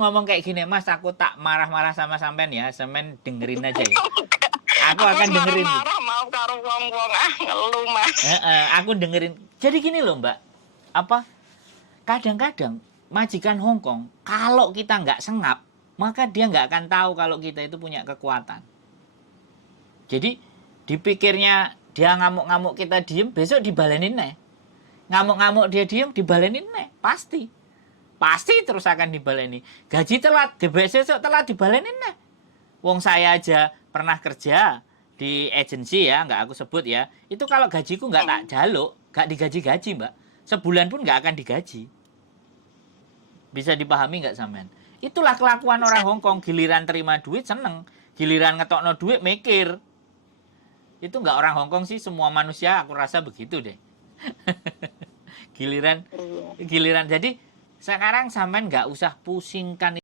ngomong kayak gini, Mas, aku tak marah-marah sama sampean ya, sampean dengerin aja ya. Aku akan dengerin. Marah-marah mau karo wong-wong ngeluh, Mas. Aku dengerin. Jadi gini loh, Mbak. Apa? Kadang-kadang majikan Hongkong, kalau kita nggak sengap, maka dia nggak akan tahu kalau kita itu punya kekuatan. Jadi dipikirnya dia ngamuk-ngamuk kita diem, besok dibalenin nih. Ngamuk-ngamuk dia diem, dibalenin nih. Pasti terus akan dibaleni. Gaji telat, besok telat dibalenin nih. Wong saya aja pernah kerja di agensi ya, nggak aku sebut ya. Itu kalau gajiku nggak tak jaluk, nggak digaji-gaji, Mbak. Sebulan pun nggak akan digaji. Bisa dipahami nggak sampean? Itulah kelakuan orang Hongkong. Giliran terima duit seneng, giliran ngetokno duit mikir. Itu nggak orang Hongkong sih, semua manusia aku rasa begitu deh. Giliran. Jadi sekarang sampean nggak usah pusingkan